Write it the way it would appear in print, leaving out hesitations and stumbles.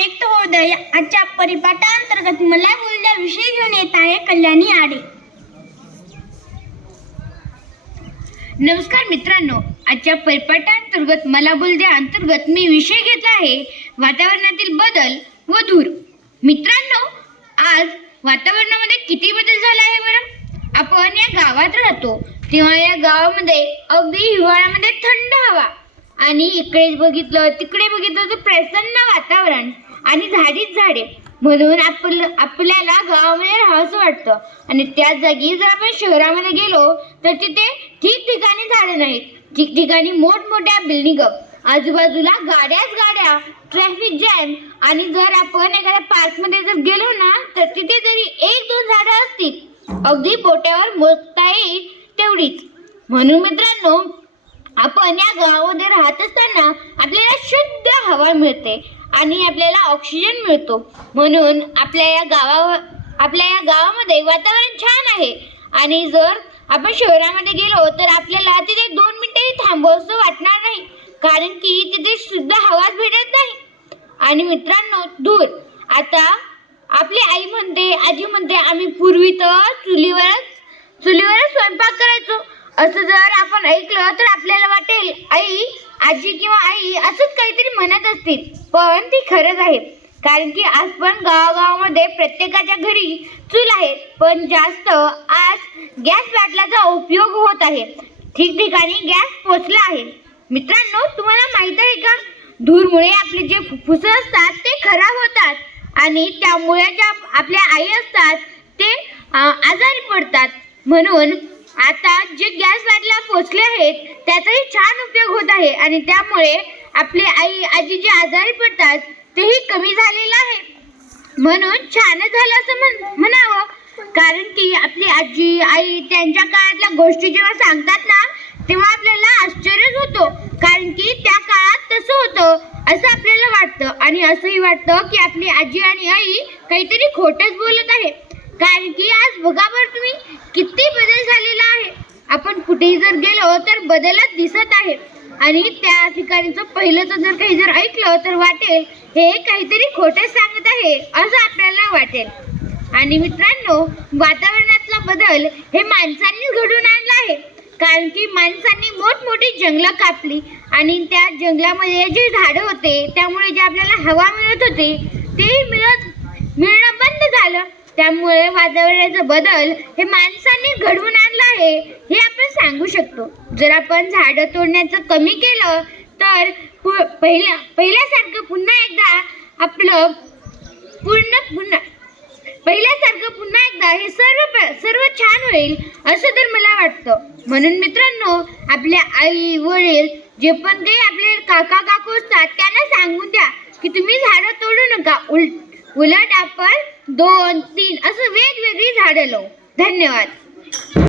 व्यक्त होऊ द्या. आजच्या परिपाठांतर्गत मला बोलल्या विषय घेऊन येत आहे कल्याणी आडे. नमस्कार मित्रांनो, आजच्या परिपाठांतर्गत मला बोलद्या अंतर्गत मी विषय घेतला आहे वातावरणातील बदल व धूर. मित्रांनो, आज वातावरणामध्ये किती बदल झाला आहे बरं. आपण या गावात राहतो तेव्हा या गावामध्ये अगदी हिवाळ्यामध्ये थंड हवा आणि इकडे बघितलं तिकडे बघितलं तर प्रसन्न वातावरण आणि झाडीच झाडे, म्हणून आपल्याला गावामध्ये राहावंसं वाटतं. आणि त्याच जागी जर आपण शहरामध्ये गेलो तर तिथे ठिकठिकाणी झाडे नाहीत, ठिकठिकाणी मोठमोठ्या बिल्डिंग, आजूबाजूला गाड्याच गाड्या, ट्रॅफिक जॅम. आणि जर आपण एखाद्या पार्कमध्ये जर गेलो ना तर तिथे जरी एक दोन झाडं असतील, अगदी बोटावर मोजता येईल तेवढीच. म्हणून मित्रांनो, आपण या गावामध्ये राहत असताना आपल्याला शुद्ध हवा मिळते आणि आपल्याला ऑक्सिजन मिळतो. म्हणून आपल्या या गावामध्ये वातावरण छान आहे. आणि जर आपण शहरामध्ये गेलो तर आपल्याला तिथे 2 मिनिटंही थांबावंसं वाटणार नाही, कारण की तिथे शुद्ध हवाच भेटत नाही. आणि मित्रांनो, धूर. आता आपली आई म्हणते, आजी म्हणते, आम्ही पूर्वी तर चुलीवर स्वयंपाक करायचो. असं जर आपण ऐकलं तर आपल्याला वाटेल आजी किंवा आई असंच काहीतरी म्हणत असतील, पण ती खरंच आहे. कारण की आज पण गावागावामध्ये प्रत्येकाच्या घरी चूल आहे, पण जास्त आज गॅस बाटलाचा उपयोग होत आहे. ठिकठिकाणी गॅस पोचला आहे. मित्रांनो, तुम्हाला माहीत आहे का, धूरमुळे आपले जे फुफ्फुस असतात ते खराब होतात आणि त्यामुळे ज्या आपल्या आई असतात ते आजारी पडतात. म्हणून आता जे गॅस बाटल्या पोचले आहेत त्याचाही छान उपयोग होत आहे आणि त्यामुळे आपले आजी जे आजारी पडतात तेही कमी झालेलं आहे. म्हणून छानच झालं असं म्हणावं, कारण की आपली आजी आई त्यांच्या काळातल्या गोष्टी जेव्हा सांगतात ना तेव्हा आपल्याला आश्चर्यच होतो, कारण की त्या काळात तसं होतं असं आपल्याला वाटतं. आणि असंही वाटतं की आपली आजी आणि आई काहीतरी खोटंच बोलत आहे, कारण की आज बघा बरं तुम्ही किती बदल झालेला आहे. आपण कुठेही जर गेलो तर बदलच दिसत आहे आणि त्या ठिकाणचं पहिलंच जर काही जर ऐकलं तर वाटेल हे काहीतरी खोटं सांगत आहे असं आपल्याला वाटेल. आणि मित्रांनो, वातावरणातला बदल हे माणसांनीच घडवून आणला आहे, कारण की माणसांनी मोठमोठी जंगलं कापली आणि त्या जंगलामध्ये जे झाडं होते त्यामुळे जे आपल्याला हवा मिळत होते तेही मिळणं बंद झालं. त्यामुळे वातावरणाचा बदल हे माणसांनी घडवून आणला आहे हे आपण सांगू शकतो. जर आपण झाडं तोडण्याचं कमी केलं तर पहिल्यासारखं पुन्हा एकदा हे सर्व छान होईल असं तर मला वाटतं. म्हणून मित्रांनो, आपल्या आई वडील जे पण काही आपले काका काकू असतात त्यांना सांगून द्या की तुम्ही झाडं तोडू नका, उलट आपण 2-3 असं वेगवेगळी झाडं लावू. धन्यवाद.